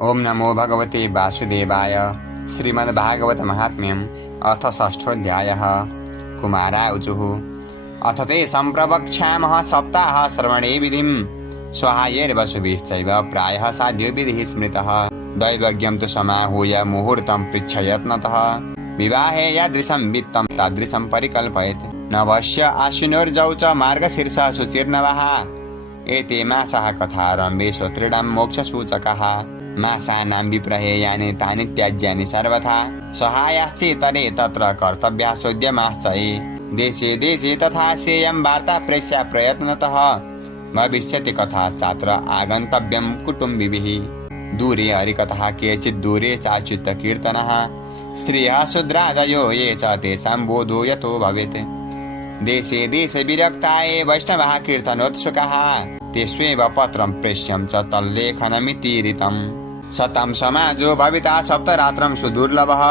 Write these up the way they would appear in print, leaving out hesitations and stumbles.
ओम नमो भगवते वासुदेवाय। श्रीमद्भागवत महात्म्यम् अथ षष्ठोऽध्यायः। कुमारावचुः अथ ते सम्प्रवक्ष्यामः सप्ताह श्रवणे विधिं स्वहायैर्वसुभिश्चैव प्रायः साध्यो विधिः स्मृतः। दैवज्ञं तु समाहूय मुहूर्तं पृच्छयत्नतः विवाहे यादृशं वित्तं तादृशं परिकल्पयेत्। नवस्य आश्विनोर्जौ च मार्गशीर्षः शुचिर्नवः एते मासाः कथारम्भे श्रोतॄणां मोक्षसूचकाः। मासानां विप्रहेयानि तानि त्याज्यानि सर्वथा सहायाश्चेतरे तत्र कर्तव्याः सोद्यमाश्च ये। देशे देशे तथा सेयं वार्ता प्रेष्या प्रयत्नतः भविष्यति कथा चात्र आगन्तव्यं कुटुम्बिभिः। दूरे हरिकथः केचित् दूरे चाच्युत कीर्तनः स्त्रियः शूद्रादयो ये च तेषां बोधो यतो भवेत्। देशे देशे विरक्ता ये वैष्णवः कीर्तनोत्सुकाः तेष्वेव पत्रं प्रेष्यं च तल्लेखनमितीरितम्। शतं समाजो भविता सप्तरात्रं सुदुर्लभः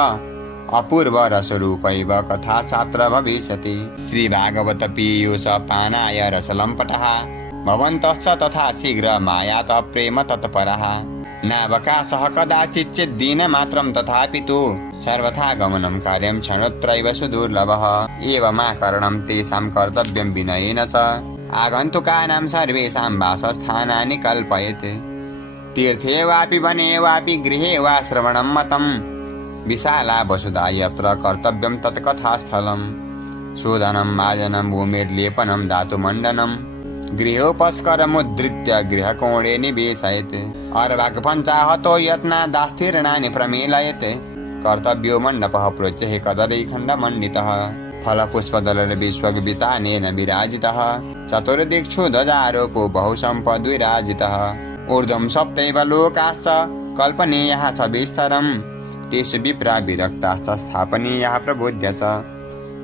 अपूर्वरसरूपैव कथा चात्र भविष्यति। श्रीभागवत पीयूष पानाय रसलम्पटः भवन्तश्च तथा शीघ्र मायात प्रेम तत्परः। नावकाशः कदाचित् दिनमात्रं तथापि तु सर्वथा गमनं कार्यं क्षणत्रैव सुदुर्लभः। एवमाकरणं तेषां कर्तव्यं विनयेन च आगन्तुकानां सर्वेषां वासस्थानानि कल्पयेत्। तीर्थे वापि वने वापि गृहे वा श्रवणं मतं विशाला वसुधा यत्र कर्तव्यं तत्कथास्थलं। शोधनं मार्जनं भूमिर्लेपनं धातुमण्डनं गृहोपस्करमुद्धृत्य गृहकोणे निवेशयेत्। अर्वाक्पञ्चाहतो यत्नादास्तीर्णानि प्रमीलयेत्। कर्तव्यो मण्डपः प्रोच्यः कदलीखण्डमण्डितः फलपुष्पदलविश्ववितानेन विराजितः। चतुर्दिक्षु ध्वजारोपो बहुसम्पद्विराजितः। ऊर्ध्वं सप्तैव लोकाश्च कल्पनीयाः सविस्तरं तेषु विप्रा विरक्ताश्च स्थापनीयाः प्रबोध्य च।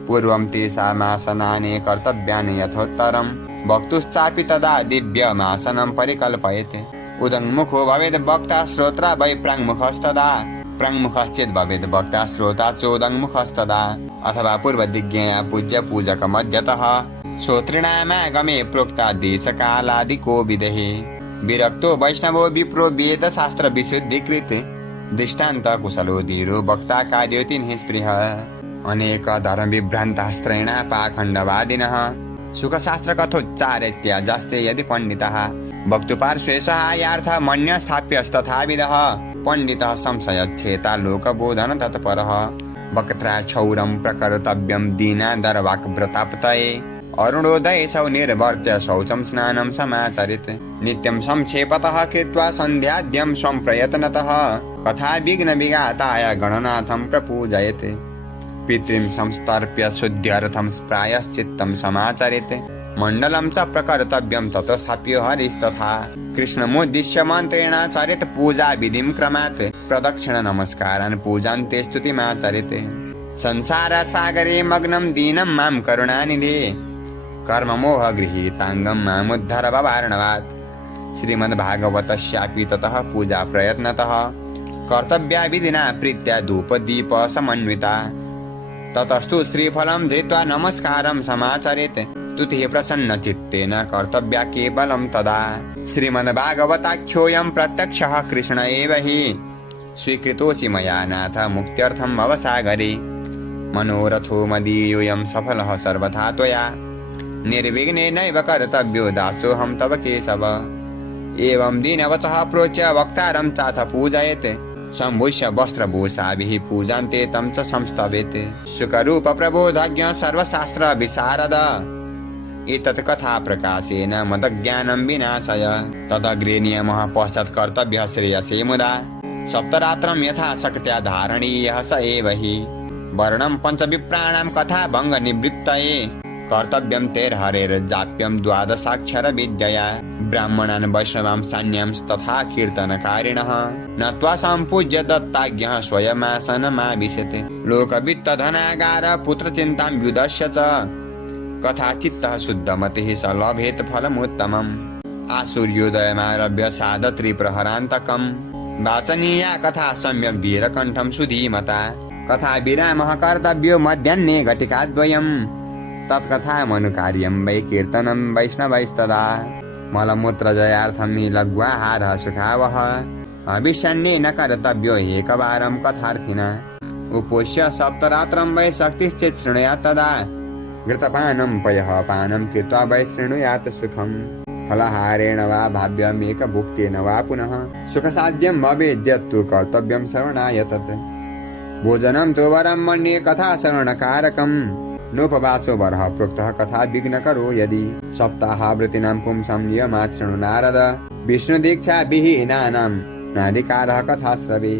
पूर्वं तेषामासनानि कर्तव्यानि यथोत्तरं वक्तुश्चापि तदा दिव्यमासनं परिकल्पयेत्। उदङ्मुखो भवेद् वक्ता श्रोत्रा वै प्राङ्मुखस्तदा प्राङ्मुखश्चेद् भवेद् वक्ता श्रोता चोदङ्मुखस्तदा। अथवा पूर्वदिग्गया पूज्य पूजक मध्यतः श्रोतॄणामागमे प्रोक्ता देशकालादिको विदेः। विरक्तो वैष्णवो विप्रो वेदशास्त्र विशुद्धिकृत् दृष्टान्त कुशलो धीरो वक्ता कार्योति निःस्पृह। अनेक धर्म विभ्रान्तास्त्रेण पाखण्डवादिनः सुखशास्त्र कथोच्चारे त्याजस्ते यदि पंडितः। वक्तुपार्श्वे सहायार्थ मन्य स्थाप्यस्तथाविदः पंडितः संशयच्छेता लोकबोधन तत्परः। वक्त्रा क्षौरं प्रकर्तव्यं दीनादरवाक्व्रताप्तये अरुणोदये सौ निर्वर्त्य शौचं स्नानं समाचरेत्। नित्यं संक्षेपतः कृत्वा सन्ध्याद्यं स्वं प्रयत्नतः कथा विघ्न विघाताय गणनाथं प्रपूजयेत्। पितॄं संस्तर्प्य शुद्ध्यर्थं प्रायश्चित्तं समाचरेत्। मण्डलं च प्रकर्तव्यं तत्र स्थाप्यो हरिस्तथा कृष्णमुद्दिश्य मन्त्रेण चरेत् पूजा विधिं क्रमात्। प्रदक्षिण नमस्कारान् पूजान्ते स्तुतिमाचरेत्। संसार सागरे मग्नं दीनं मां करुणानिधे कर्ममोह गृहीताङ्गं मामुद्धर भवार्णवात्। श्रीमद्भागवतस्यापि ततः पूजा प्रयत्नतः कर्तव्या विधिना प्रीत्या धूपदीप समन्विता। ततस्तु श्रीफलं धृत्वा नमस्कारं समाचरेत्। स्तुतिः प्रसन्नचित्तेन कर्तव्या केवलं तदा। श्रीमद्भागवताख्योऽयं प्रत्यक्षः कृष्ण एव हि स्वीकृतोऽसि मया नाथ मुक्त्यर्थं भवसागरे। मनोरथो मदीयोऽयं सफलः सर्वथा त्वया निर्विघ्नेनैव कर्तव्यो दासोऽहं तव केशव। एवं दीनवचः प्रोच्य वक्तारं चाथ पूजयेत्। सम्भूष्य वस्त्रभूषाभिः पूजान्ते तं च संस्तवेत्। सुखरूप प्रबोधज्ञ सर्वशास्त्र विशारद एतत् कथा प्रकाशेन मदज्ञानं विनाशय। तदग्रे नियमः पश्चात् कर्तव्यः श्रेयसे मुदा सप्तरात्रं यथा शक्त्या धारणीयः स एव हि। वर्णं पञ्चविप्राणां कथा भङ्गनिवृत्तये कर्तव्यं तैर्हरेर्जाप्यं द्वादशाक्षर विद्यया। ब्राह्मणान् वैष्णवां सान्यांस्तथा कीर्तनकारिणः नत्वा सम्पूज्य दत्ताज्ञः स्वयमासनमाविशत्। लोकवित्तधनागार पुत्रचिन्तां युधस्य च कथाचित्तः शुद्धमतिः स लभेत् फलमुत्तमम्। आसूर्योदयमारभ्य साधत्रिप्रहरान्तकं वाचनीया कथा सम्यक् धीरकण्ठं सुधीमता। कथा विरामः कर्तव्यो मध्याह्ने घटिकाद्वयम्। तत्कथामनुकार्यं वै कीर्तनं वैष्णवैस्तदा। मलमूत्रजयार्थं हि लघ्वाहारः सुखावः अभिषण्येन कर्तव्यो एकवारं कथार्थिना उपोष्य सप्तरात्रं वै शक्तिश्चेत् शृणुयात् तदा घृतपानं पयः पानं कृत्वा वै शृणुयात् सुखम् फलाहारेण वा भाव्यम् एकभुक्तेन वा पुनः सुखसाध्यं भवेद्यत्तु कर्तव्यं श्रवणाय तत् भोजनं तु वरं मन्ये कथा श्रवणकारकम् नोपवासो वरः प्रोक्तः कथा विघ्नकरो यदि सप्ताहावृत्तीनां पुंसां नियमात् शृणु नारद विष्णुदीक्षा विहीनानां नाधिकारः कथाश्रवे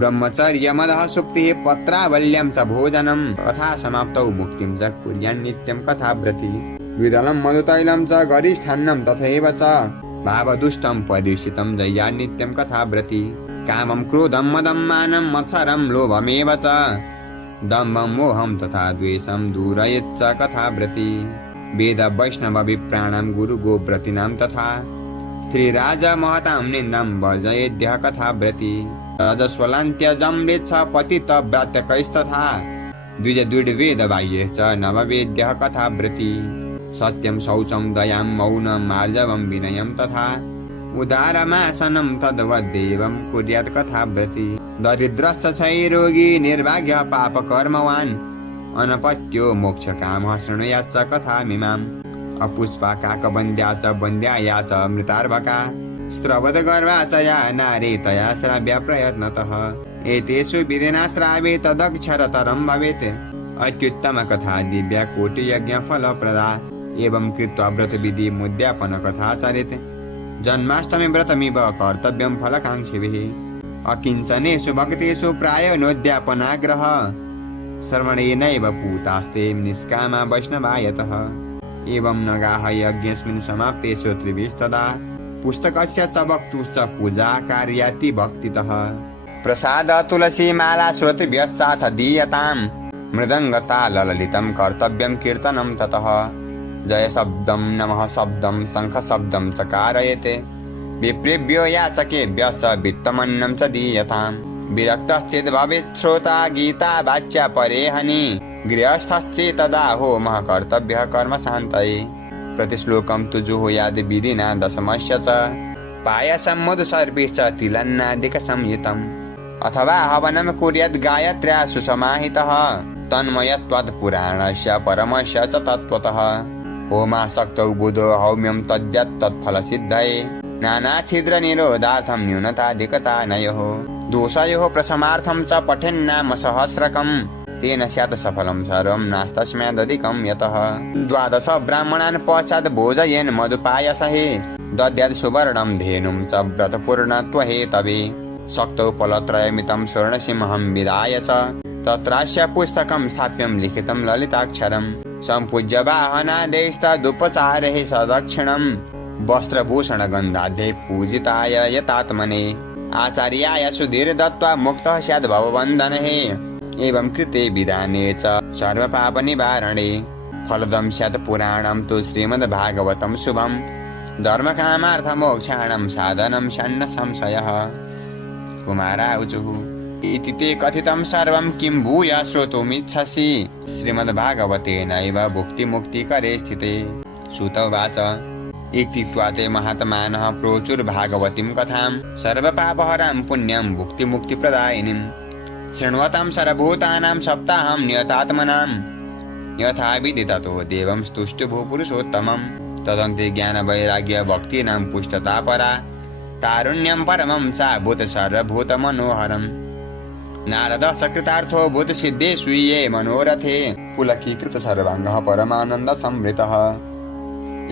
ब्रह्मचर्यमदः सुप्तिः पत्रावल्यं च भोजनं कथा समाप्तौ मुक्तिं च कुर्यान्नित्यं कथाव्रती द्विदलं मधुतैलं च गरिष्ठान्नं तथैव च भावदुष्टं परिषितं जयान्नित्यं कथाव्रती कामं क्रोधं मदं मानं मत्सरं लोभमेव च दम्भं मोहं तथा द्वेषं दूरयेच्च कथाव्रती वेद वैष्णव विप्राणां गुरुगोव्रतीनां तथा स्त्रीराज महतां निन्दां वर्जयेद्यः कथाव्रती रजस्वलान्त्यजं वेत्स पतितव्रात्यकैस्तथा द्विजद्विडवेदबाह्यश्च नववेद्यः कथाव्रती सत्यं शौचं दयां मौनं मार्जवं विनयं तथा उदारमासनं तद्वद्देवं कुर्यात् कथाव्रती दरिद्रश्च क्षयरोगी निर्भाग्यः पापकर्मवान् अनपत्यो मोक्षकामः शृणुयात् च कथामिमाम् अपुष्पा काकवन्द्या च वन्द्याया च मृतार्भका स्रवदगर्वा च या नारी तया श्राव्या प्रयत्नतः एतेषु विधिना श्रावे तदक्षरतरं भवेत् अत्युत्तमकथा दिव्या कोटियज्ञफलप्रदा एवं कृत्वा व्रतविधि मुद्यापन कथा चरेत् जन्माष्टमी व्रतमिव कर्तव्यं फलकाङ्क्षिभिः अकिञ्चनेषु भक्तेषु प्रायणोद्यापनाग्रह श्रवणेनैव पूतास्ते निष्कामा वैष्णवायतः एवं नगाः यज्ञस्मिन् समाप्ते श्रोतृभिस्तदा पुस्तकस्य च वक्तुश्च पूजा कार्याति भक्तितः प्रसाद तुलसी माला श्रोतृभ्यश्चाथ दीयताम् मृदङ्गताललितं कर्तव्यं कीर्तनं ततः जय शब्दं नमः शब्दं शङ्ख शब्दं च कारयेते विप्रेभ्यो याचकेभ्यश्च वित्तमन्नं च दीयताम् विरक्तश्चेत् भवेत् श्रोता गीता वाच्या परेहनि गृहस्थश्चेत्तदा होमः कर्तव्यः कर्मशान्तये प्रतिश्लोकं तु जुहुयाद् विधिना दशमस्य च पायसं मधुसर्पिश्च तिलन्नादिकसंयुतम् अथवा हवनं कुर्याद् गायत्र्या सुसमाहितः तन्मयत्वात् पुराणस्य परमस्य च तत्त्वतः होमासक्तौ बुधो हौम्यं तद्यत् तत्फलसिद्धये नानाच्छिद्रनिरोधार्थं न्यूनताधिकता नयोः दोषयोः प्रशमार्थं च पठेन्नाम सहस्रकम् तेन स्यात् सफलं सर्वं नास्तस्मादधिकं यतः द्वादश ब्राह्मणान् पश्चात् भोजयेन् मधुपायसहे दद्यात् सुवर्णं धेनुं च व्रतपूर्णत्वहेतवे शक्तौ फलत्रयमितं स्वर्णसिंहं विदाय च तत्रास्य पुस्तकं स्थाप्यं लिखितं ललिताक्षरं सम्पूज्य वाहनादेस्तदुपचारैः सदक्षिणं वस्त्रभूषणगन्धाढ्यै पूजिताय यतात्मने आचार्याय सुधीर दत्त्वा मुक्तः स्याद् भवबन्धनैः एवं कृते विधाने च सर्वपापनिवारणे फलदं स्यात् पुराणं तु श्रीमद्भागवतं शुभं धर्मकामार्थमोक्षाणां साधनं षण्ण संशयः कुमारा ऊचुः इति ते कथितं सर्वं किं भूय श्रोतुमिच्छसि श्रीमद्भागवतेनैव भुक्तिमुक्तिकरे स्थिते सूत उवाच इत्युक्त्वा ते महात्मानः प्रोचुर्भागवतीं कथां सर्वपापहरां पुण्यं भुक्तिमुक्तिप्रदायिनीं शृण्वतां सर्वभूतानां सप्ताहं नियतात्मनां यथा विदिततो देवं स्तुष्टुभूपुरुषोत्तमं तदन्ते ज्ञानवैराग्यभक्तीनां पुष्टता परा तारुण्यं परमं च भूत सर्वभूतमनोहरम् नारदः सकृतार्थो भूतसिद्धे स्वीये मनोरथे पुलकीकृत सर्वाङ्गः परमानन्दसंवृतः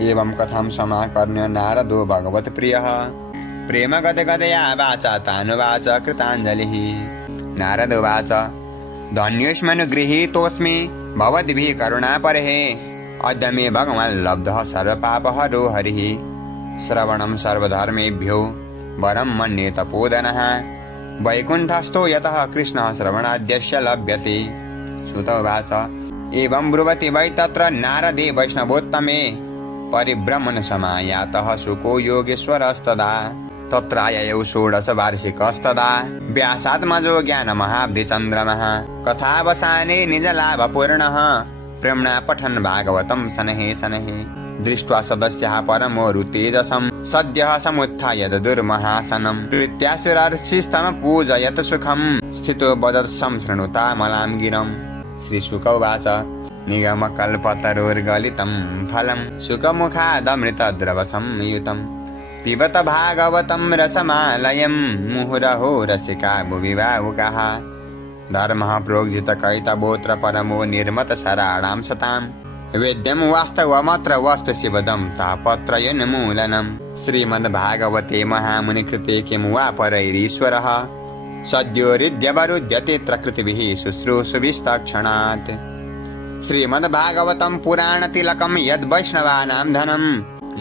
एवं कथां समाकर्ण्य नारदो भगवत्प्रियः प्रेमगदगदया वाचा तानुवाच कृताञ्जलिः नारद उवाच धन्योऽस्मनुगृहीतोऽस्मि भवद्भिः करुणापरेः अद्य मे भगवान् लब्धः सर्वपापहरो हरिः श्रवणं सर्वधर्मेभ्यो वरं मन्ये तपोधनः वैकुण्ठस्थो यतः कृष्णः श्रवणाद्यस्य लभ्यते सुत उवाच एवं ब्रुवति वै तत्र नारदे वैष्णवोत्तमे परिभ्रमण समायातः शुको योगेश्वरस्तदा तत्राययौ षोडश वार्षिकस्तदा व्यासात्मजो ज्ञानमहाब्धिचन्द्रमः कथावसाने निजलाभपूर्णः प्रेम्णा पठन् भागवतं शनैः शनैः दृष्ट्वा सदस्यः परमोरुतेजसं सद्यः समुत्थाय दुर्महासनं कृत्यासुरार्चिस्तम पूजयत सुखं स्थितो वदत्सं शृणुतामलां गिरम्। श्रीशुक उवाच निगमकल्पतरोर्गलितं फलं शुकमुखादमृतद्रवसंयुतं पिबत भागवतं रसमालयं मुहुरहो रसिका भुवि भावुकाः। धर्मः प्रोज्झितकैतवोऽत्र परमो निर्मतशराणां सतां वेद्यं वास्तवमत्र वस्तुशिवदं तापत्रयोन्मूलनं। श्रीमद्भागवते महामुनिकृते किं वा परैरीश्वरः सद्योरिद्यवरुध्यते प्रकृतिभिः शुश्रूषुभिस्तक्षणात्। श्रीमद्भागवतं पुराणतिलकं यद्वैष्णवानां धनं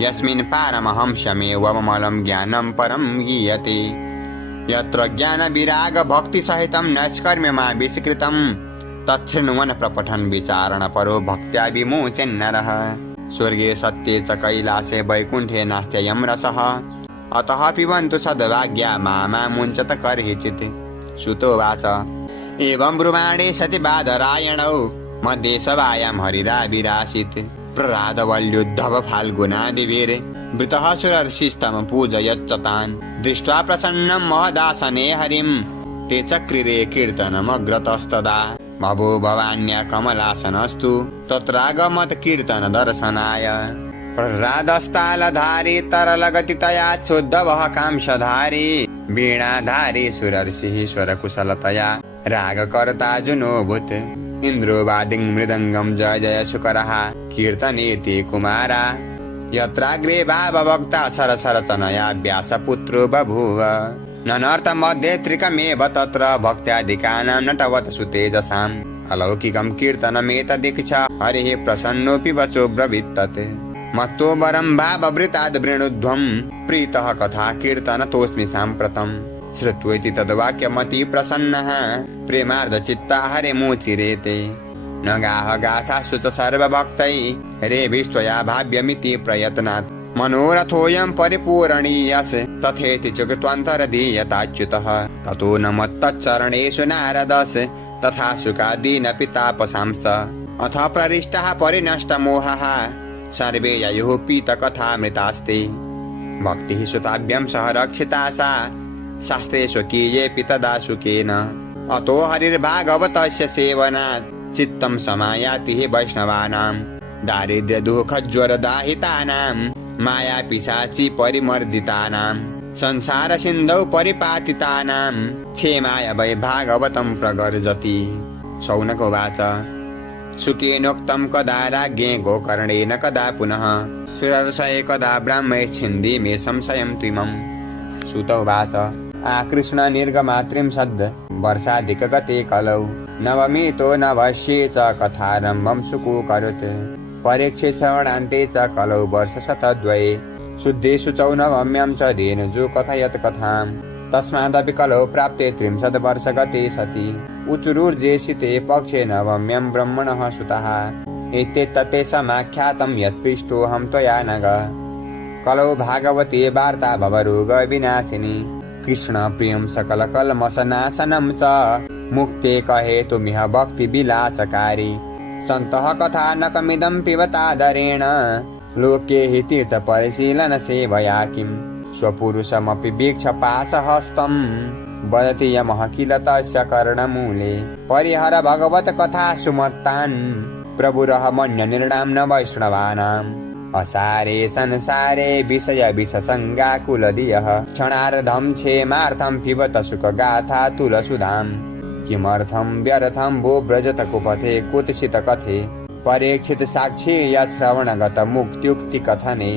यस्मिन् पारमहंसमेवमलं ज्ञानं परं गीयते। यत्र ज्ञानविरागभक्तिसहितं नैष्कर्म्यमाविष्कृतं तच्छृण्वन् प्रपठन् विचारणपरो भक्त्या विमोचन्नरः। स्वर्गे सत्ये च कैलासे वैकुण्ठे नास्त्ययं रसः अतः पिबन्तु सद्भाग्या मामुञ्चत कर्हिचित्। श्रुतोवाच एवं ब्रुवाणे सति बादरायणौ मध्ये सभायां हरिराविरासीत् प्ररादवल्युद्धव फाल्गुनादिभिर्वृतः सुरर्षिस्तम पूजयच्च तान् दृष्ट्वा प्रसन्नं महदासने हरिं ते चक्रिरे कीर्तनमग्रतस्तदा बभो भवान्या कमलासनस्तु तत्रागमत् कीर्तन दर्शनाय प्रह्लादस्तालधारी तरलगतितया चोद्धवः कांशधारी वीणाधारी सुरर्षिः स्वरकुशलतया रागकर्तार्जुनोऽभूत् इन्द्रो वादिं मृदङ्गं जय जय शुकरः कीर्तनेति कुमारा यत्राग्रे भावभक्ता सरसरचनया व्यासपुत्रो बभूव ननर्थमध्ये त्रिकमेव तत्र भक्त्यादिकानां नटवत सुतेजसाम् अलौकिकं कीर्तनमेतदीक्ष हरिः प्रसन्नोऽपि वचो ब्रवीत्तत् मत्तो वरं भावभृताद् वृणुध्वं प्रीतः कथा कीर्तनतोऽस्मि साम्प्रतम् श्रुत्वेति तद्वाक्यमति प्रसन्नः प्रेमार्धचित्ता हरिमुचिरेते न गाह गाथासु च सर्वभक्तैः रेभिस्त्वया भाव्यमिति प्रयत्नात् मनोरथोऽयं परिपूरणीयस् तथेति चुक्त्वान्तरधीयताच्युतः ततो न मत्तच्चरणेषु नारदस् तथा शुकादीनपि तापसांश्च अथ प्ररिष्टः परिनष्टमोहः सर्वे ययुः पीतकथामृतास्ते भक्तिः सुताभ्यं सह रक्षिता सा शास्त्रे स्वकीयेऽपि तदा शुकेन अतो हरिर्भागवतस्य सेवनात् चित्तं समायाति हि वैष्णवानां दारिद्र्यदुःखज्वरदाहितानां माया पिशाची परिमर्दितानां संसार सिन्धौ परिपातितानां क्षेमाय वै भागवतं प्रगर्जति। शौनक उवाच शुकेनोक्तं कदा राज्ञे गोकर्णेन कदा पुनः सुरर्षये कदा ब्राह्मैश्छिन्दी मे संशयं त्विमम्। सुत उवाच आकृष्ण निर्गमात्रिंशद् वर्षाधिकगते कलौ नवमीतो नवस्ये च कथारम्भं शुको करोत् परीक्षे श्रवणान्ते च कलौ वर्षशतद्वये शुद्धेषु च नवम्यां च धेनुजो कथयत् कथां तस्मादपि कलौ प्राप्ते 30 वर्षगते सति उचुरुर्जेषिते पक्षे नवम्यां ब्रह्मणः सुतः एतेत्तते समाख्यातं यत्पृष्टोऽहं त्वया नग कलौ भागवते वार्ता भवरोगविनाशिनी कृष्ण प्रियं सकलकल्मषनाशनं च मुक्ते कहेतुमिह भक्तिविलासकारी सन्तः कथानकमिदं पिबतादरेण लोके हि तीर्थपरिशीलन सेवया किं स्वपुरुषमपि वीक्षपाशहस्तं वदति यमः किल तस्य कर्णमूले परिहर भगवत कथा सुमत्तान् प्रभुरहमन्यनिर्णां न वैष्णवानाम् असारे संसारे विषय विषसङ्गाकुलधियः क्षणार्धं क्षेमार्थं पिबत सुखगाथा तुलसुधां किमर्थं व्यर्थं वो व्रजत कुपथे कुत्सित कथे परीक्षित साक्षी यश्रवणगत मुक्त्युक्ति कथने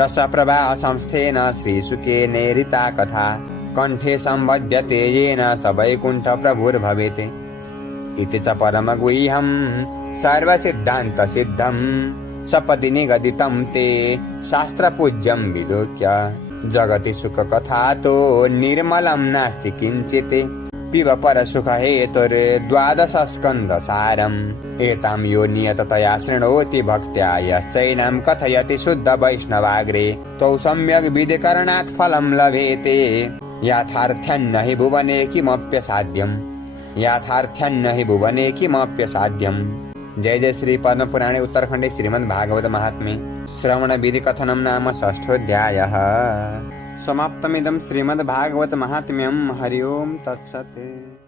रसप्रभा संस्थेन श्रीसुकेनेरिता कथा कंठे संवद्यते येन स वैकुण्ठ प्रभुर्भवेत् इति च परमगुह्यं सर्वसिद्धान्तसिद्धं सपदि निगदितं ते शास्त्रपूज्यं विलोक्य जगति सुखकथातो निर्मलं नास्ति किञ्चित् पिब परसुख हेतुर्द्वादशस्कन्धसारम् एतां यो नियततया शृणोति भक्त्या यश्चैनां कथयति शुद्ध वैष्णवाग्रे तौ सम्यग् विधिकरणात् फलं लभेते याथार्थ्यन्न हि भुवने किमप्यसाध्यम् याथार्थ्यन्न हि भुवने किमप्यसाध्यम्। जय जय श्री पद्म पुराणे उत्तरखंडे श्रीमद् भागवत महात्म्ये श्रवणविधिकथनं नाम षष्ठोऽध्यायः। समाप्तमिदं श्रीमद्भागवत महात्म्यं। हरि ओं तत्सत्।